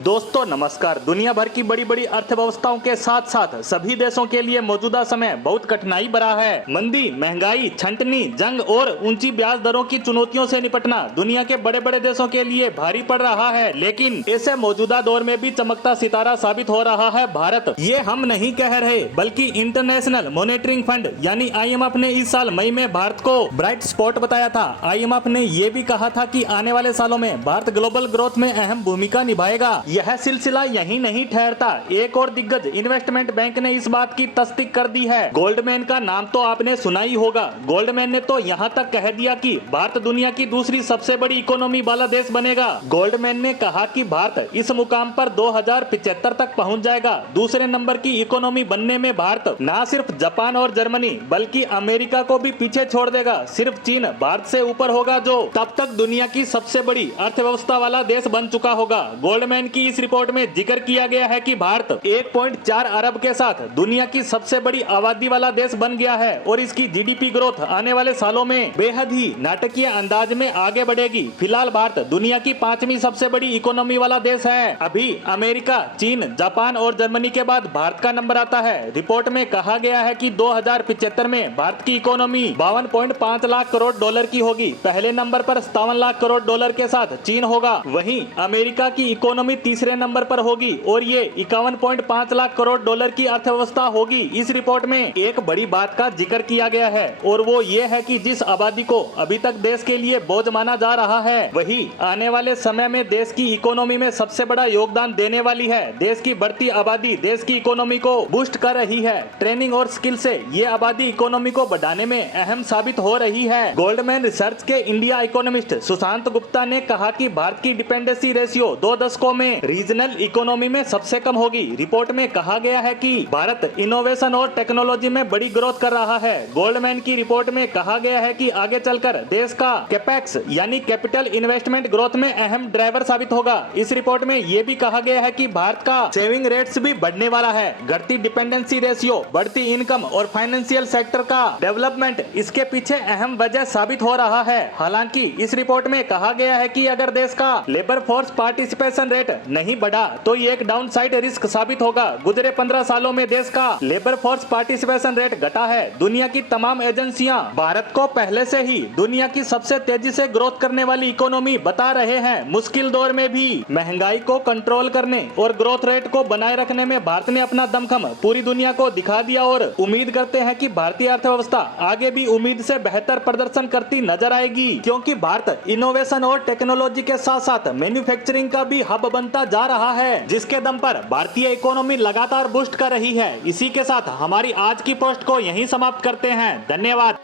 दोस्तों नमस्कार। दुनिया भर की बड़ी बड़ी अर्थव्यवस्थाओं के साथ साथ सभी देशों के लिए मौजूदा समय बहुत कठिनाई भरा है। मंदी, महंगाई, छंटनी, जंग और ऊंची ब्याज दरों की चुनौतियों से निपटना दुनिया के बड़े बड़े देशों के लिए भारी पड़ रहा है। लेकिन ऐसे मौजूदा दौर में भी चमकता सितारा साबित हो रहा है भारत। ये हम नहीं कह रहे, बल्कि इंटरनेशनल मॉनेटरी फंड यानी IMF ने इस साल मई में भारत को ब्राइट स्पॉट बताया था। IMF ने ये भी कहा था कि आने वाले सालों में भारत ग्लोबल ग्रोथ में अहम भूमिका निभाएगा। यह सिलसिला यहीं नहीं ठहरता। एक और दिग्गज इन्वेस्टमेंट बैंक ने इस बात की तस्दीक कर दी है। गोल्डमैन का नाम तो आपने सुना ही होगा। गोल्डमैन ने तो यहाँ तक कह दिया कि भारत दुनिया की दूसरी सबसे बड़ी इकोनॉमी वाला देश बनेगा। गोल्डमैन ने कहा कि भारत इस मुकाम पर 2075 तक पहुँच जाएगा। दूसरे नंबर की इकोनॉमी बनने में भारत न सिर्फ जापान और जर्मनी बल्कि अमेरिका को भी पीछे छोड़ देगा। सिर्फ चीन भारत से ऊपर होगा, जो तब तक दुनिया की सबसे बड़ी अर्थव्यवस्था वाला देश बन चुका होगा। गोल्डमैन की इस रिपोर्ट में जिक्र किया गया है कि भारत 1.4 अरब के साथ दुनिया की सबसे बड़ी आबादी वाला देश बन गया है और इसकी GDP ग्रोथ आने वाले सालों में बेहद ही नाटकीय अंदाज में आगे बढ़ेगी। फिलहाल भारत दुनिया की 5वीं सबसे बड़ी इकोनॉमी वाला देश है। अभी अमेरिका, चीन, जापान और जर्मनी के बाद भारत का नंबर आता है। रिपोर्ट में कहा गया है कि 2075 में भारत की इकोनॉमी 52.5 लाख करोड़ डॉलर की होगी। पहले नंबर पर 57 लाख करोड़ डॉलर के साथ चीन होगा। वहीं अमेरिका की इकोनॉमी तीसरे नंबर पर होगी और ये 51.5 लाख करोड़ डॉलर की अर्थव्यवस्था होगी। इस रिपोर्ट में एक बड़ी बात का जिक्र किया गया है और वो ये है कि जिस आबादी को अभी तक देश के लिए बोझ माना जा रहा है, वही आने वाले समय में देश की इकोनॉमी में सबसे बड़ा योगदान देने वाली है। देश की बढ़ती आबादी देश की इकोनॉमी को बूस्ट कर रही है। ट्रेनिंग और स्किल से ये आबादी इकोनॉमी को बढ़ाने में अहम साबित हो रही है। गोल्डमैन रिसर्च के इंडिया इकोनॉमिस्ट सुशांत गुप्ता ने कहा कि भारत की डिपेंडेंसी रेशियो 2 दशकों में रीजनल इकोनॉमी में सबसे कम होगी। रिपोर्ट में कहा गया है कि भारत इनोवेशन और टेक्नोलॉजी में बड़ी ग्रोथ कर रहा है। गोल्डमैन की रिपोर्ट में कहा गया है कि आगे चलकर देश का कैपेक्स यानी कैपिटल इन्वेस्टमेंट ग्रोथ में अहम ड्राइवर साबित होगा। इस रिपोर्ट में यह भी कहा गया है कि भारत का सेविंग रेट्स भी बढ़ने वाला है। घटती डिपेंडेंसी रेशियो, बढ़ती इनकम और फाइनेंशियल सेक्टर का डेवलपमेंट इसके पीछे अहम वजह साबित हो रहा है। हालांकि इस रिपोर्ट में कहा गया है कि अगर देश का लेबर फोर्स पार्टिसिपेशन रेट नहीं बढ़ा तो ये एक डाउन साइड रिस्क साबित होगा। गुजरे 15 सालों में देश का लेबर फोर्स पार्टिसिपेशन रेट घटा है। दुनिया की तमाम एजेंसियां भारत को पहले से ही दुनिया की सबसे तेजी से ग्रोथ करने वाली इकोनॉमी बता रहे हैं। मुश्किल दौर में भी महंगाई को कंट्रोल करने और ग्रोथ रेट को बनाए रखने में भारत ने अपना दमखम पूरी दुनिया को दिखा दिया और उम्मीद करते हैं कि भारतीय अर्थव्यवस्था आगे भी उम्मीद से बेहतर प्रदर्शन करती नजर आएगी, क्योंकि भारत इनोवेशन और टेक्नोलॉजी के साथ साथ मैन्युफैक्चरिंग का भी हब बनता जा रहा है, जिसके दम पर भारतीय इकोनॉमी लगातार बूस्ट कर रही है। इसी के साथ हमारी आज की पोस्ट को यहीं समाप्त करते हैं। धन्यवाद।